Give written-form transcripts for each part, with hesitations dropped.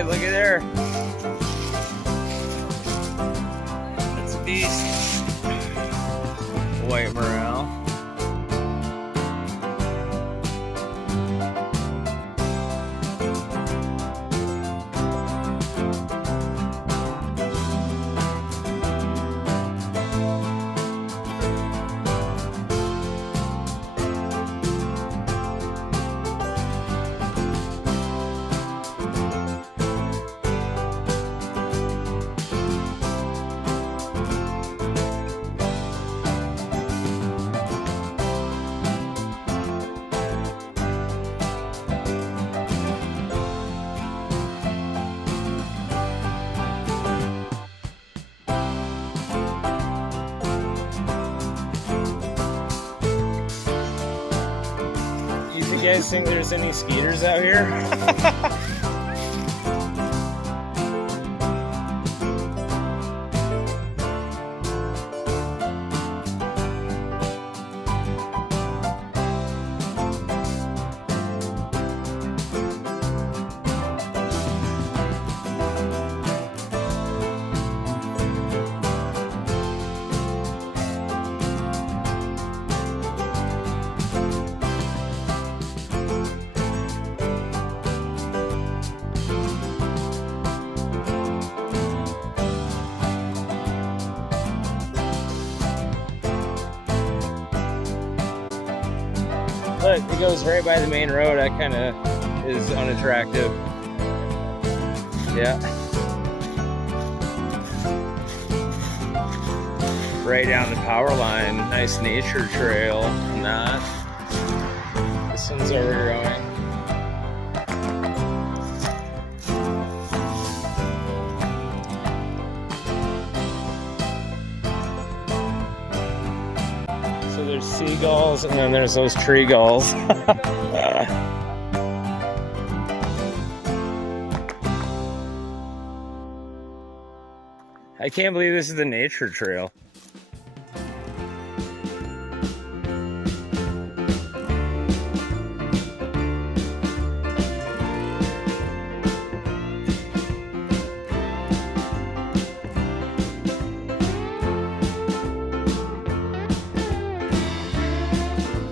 Hey, look at there. That's a beast. White morel. You guys think there's any skeeters out here? Look, it goes right by the main road. That kind of is unattractive. Yeah. Right down the power line. Nice nature trail. Not. This one's overgrowing. So there's seagulls and then there's those tree gulls. I can't believe this is the nature trail.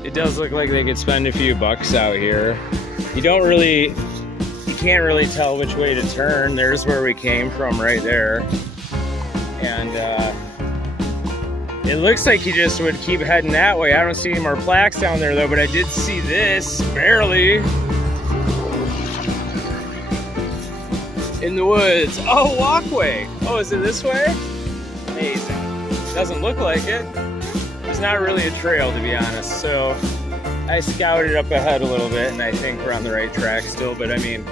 It does look like they could spend a few bucks out here. You can't really tell which way to turn. There's where we came from right there. And it looks like he just would keep heading that way. I don't see any more plaques down there though, but I did see this, barely. In the woods. Oh, walkway. Oh, is it this way? Amazing. Doesn't look like it. It's not really a trail, to be honest. So I scouted up ahead a little bit, and I think we're on the right track still. But I mean,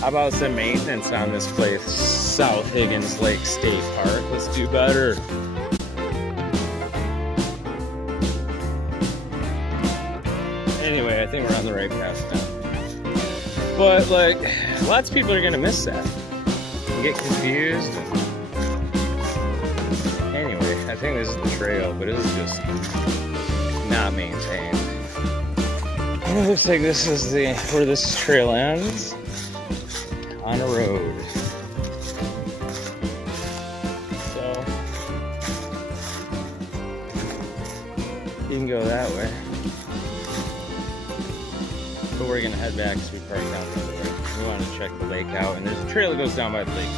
how about some maintenance on this place? South Higgins Lake State Park. Let's do better. Anyway, I think we're on the right path now. But like, lots of people are gonna miss that. And get confused. Anyway, I think this is the trail, but it is just not maintained. And it looks like this is where this trail ends. On a road. So you can go that way. But we're gonna head back because we parked down the other way. We want to check the lake out, and there's a trail that goes down by the lake.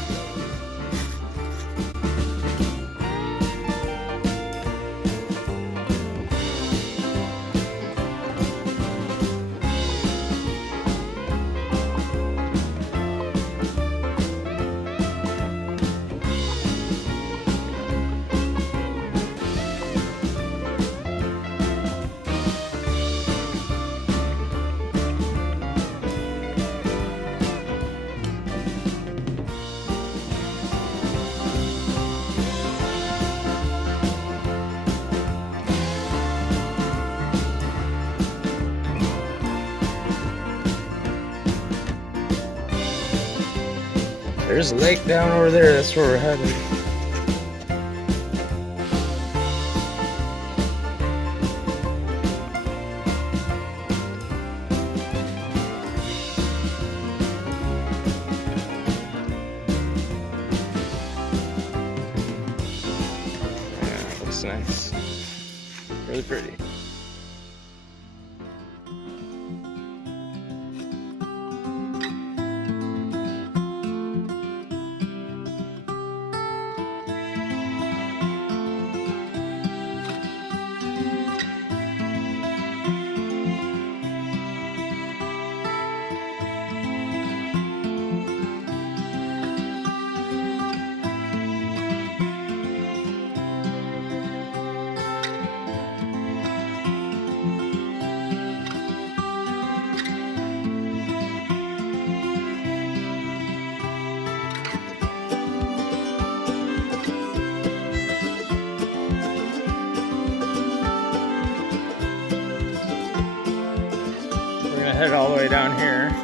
There's a lake down over there. That's where we're headed. nice. Really pretty. Head all the way down here.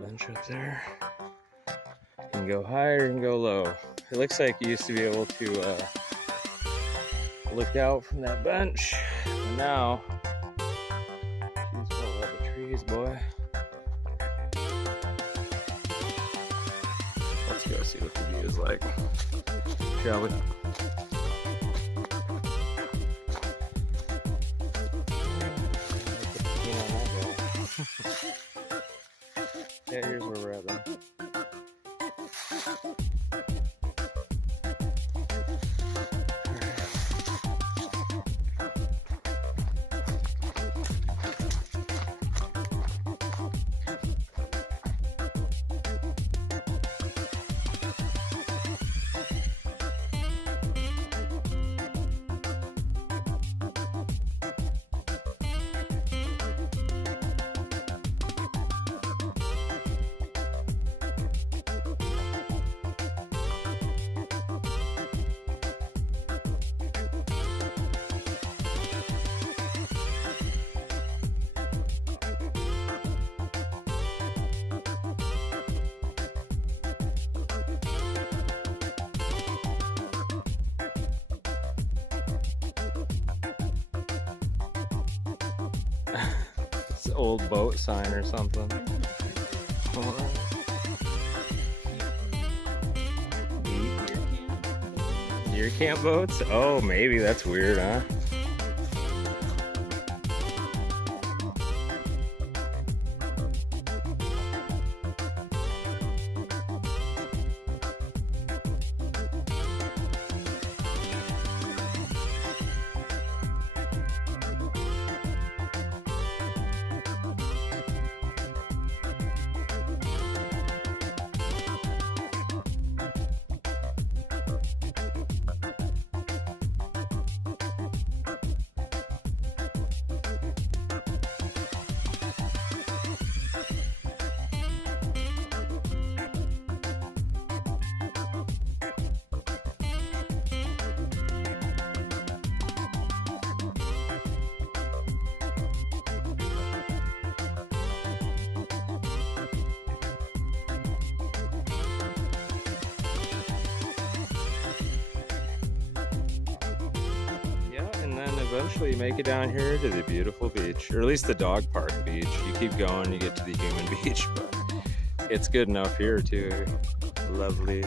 Bench up there. You can go higher, you can go low. It looks like you used to be able to look out from that bench, and now she's full of the trees, boy. Let's go see what the view is like, shall we? Yeah, here's where we're at then. It's an old boat sign or something. Deer camp boats? Oh, maybe. That's weird, huh? eventually you make it down here to the beautiful beach, or at least the dog park beach. You keep going, you get to the human beach, but it's good enough here too. Lovely.